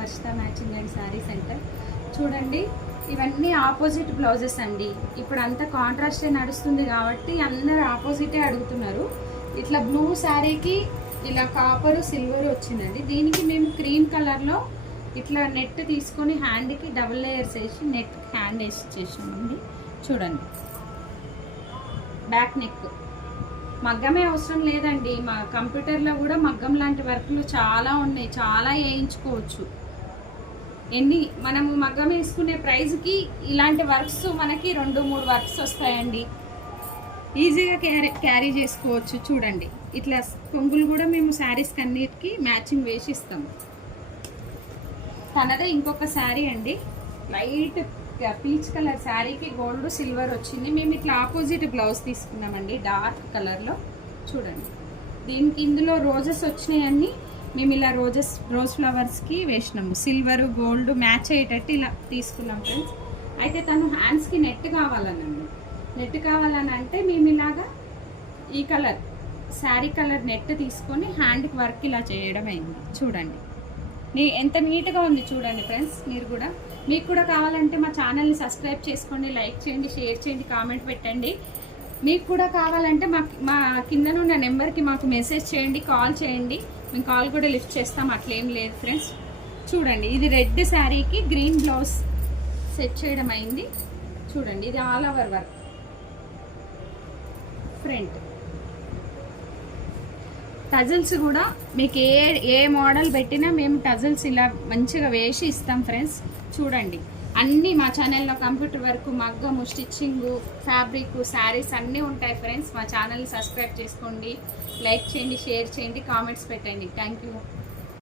Varshita matching and sari centre. చూడండి, ఇవన్నీ opposite blouses అండి. ఇప్పుడు అంతా కాంట్రాస్టే నడుస్తుంది కాబట్టి అందరు ఆపోజిటే అడుగుతున్నారు. ఇట్లా బ్లూ శారీకి ఇలా కాపరు సిల్వర్ వచ్చిందండి. దీనికి మేము క్రీమ్ కలర్లో ఇట్లా నెట్ తీసుకొని హ్యాండ్కి డబుల్ లేయర్స్ వేసి నెట్ హ్యాండ్ వేసి చేసామండి. చూడండి, బ్యాక్ నెక్ మగ్గమే అవసరం లేదండి. మా కంప్యూటర్లో కూడా మగ్గం లాంటి వర్క్లు చాలా ఉన్నాయి, చాలా వేయించుకోవచ్చు. మనము మగ్గం వేసుకునే ప్రైజ్కి ఇలాంటి వర్క్స్ మనకి 2-3 వర్క్స్ వస్తాయండి. ఈజీగా క్యారీ చేసుకోవచ్చు. చూడండి, ఇట్లా కొంగులు కూడా మేము శారీస్కి అన్నిటికీ మ్యాచింగ్ వేసి ఇస్తాము. తనదే ఇంకొక శారీ అండి, లైట్ పీచ్ కలర్ శారీకి గోల్డ్ సిల్వర్ వచ్చింది. మేము ఇట్లా ఆపోజిట్ బ్లౌజ్ తీసుకున్నామండి డార్క్ కలర్లో. చూడండి, దీనికి ఇందులో రోజెస్ వచ్చినాయన్నీ మేము ఇలా రోజ్ ఫ్లవర్స్కి వేసినాము. సిల్వర్ గోల్డ్ మ్యాచ్ అయ్యేటట్టు ఇలా తీసుకున్నాం ఫ్రెండ్స్. అయితే తను హ్యాండ్స్కి నెట్ కావాలనండి. నెట్ కావాలని అంటే మేము ఇలాగా ఈ కలర్ శారీ కలర్ నెట్ తీసుకొని హ్యాండ్కి వర్క్ ఇలా చేయడం అయింది. చూడండి, ఎంత నీట్గా ఉంది చూడండి ఫ్రెండ్స్. మీకు కూడా కావాలంటే మా ఛానల్ని సబ్స్క్రైబ్ చేసుకోండి, లైక్ చేయండి, షేర్ చేయండి, కామెంట్ పెట్టండి. మీకు కూడా కావాలంటే మా కిందనున్న నెంబర్కి మాకు మెసేజ్ చేయండి, కాల్ చేయండి. మేము కాల్ కూడా లిఫ్ట్ చేస్తాం, అట్లేం లేదు ఫ్రెండ్స్. చూడండి, ఇది రెడ్ శారీకి గ్రీన్ బ్లౌజ్ సెట్ చేయడం అయింది. చూడండి, ఇది all over work. Front tassels కూడా మీకు ఏ మోడల్ పెట్టినా మేము టజల్స్ ఇలా మంచిగా వేసి ఇస్తాం ఫ్రెండ్స్. చూడండి, అన్నీ మా ఛానల్లో కంప్యూటర్ వర్క్, మగ్గము, స్టిచ్చింగు, ఫ్యాబ్రిక్, శారీస్ అన్నీ ఉంటాయి ఫ్రెండ్స్. మా ఛానల్ని సబ్స్క్రైబ్ చేసుకోండి, లైక్ చేయండి, షేర్ చేయండి, కామెంట్స్ పెట్టండి. Thank you.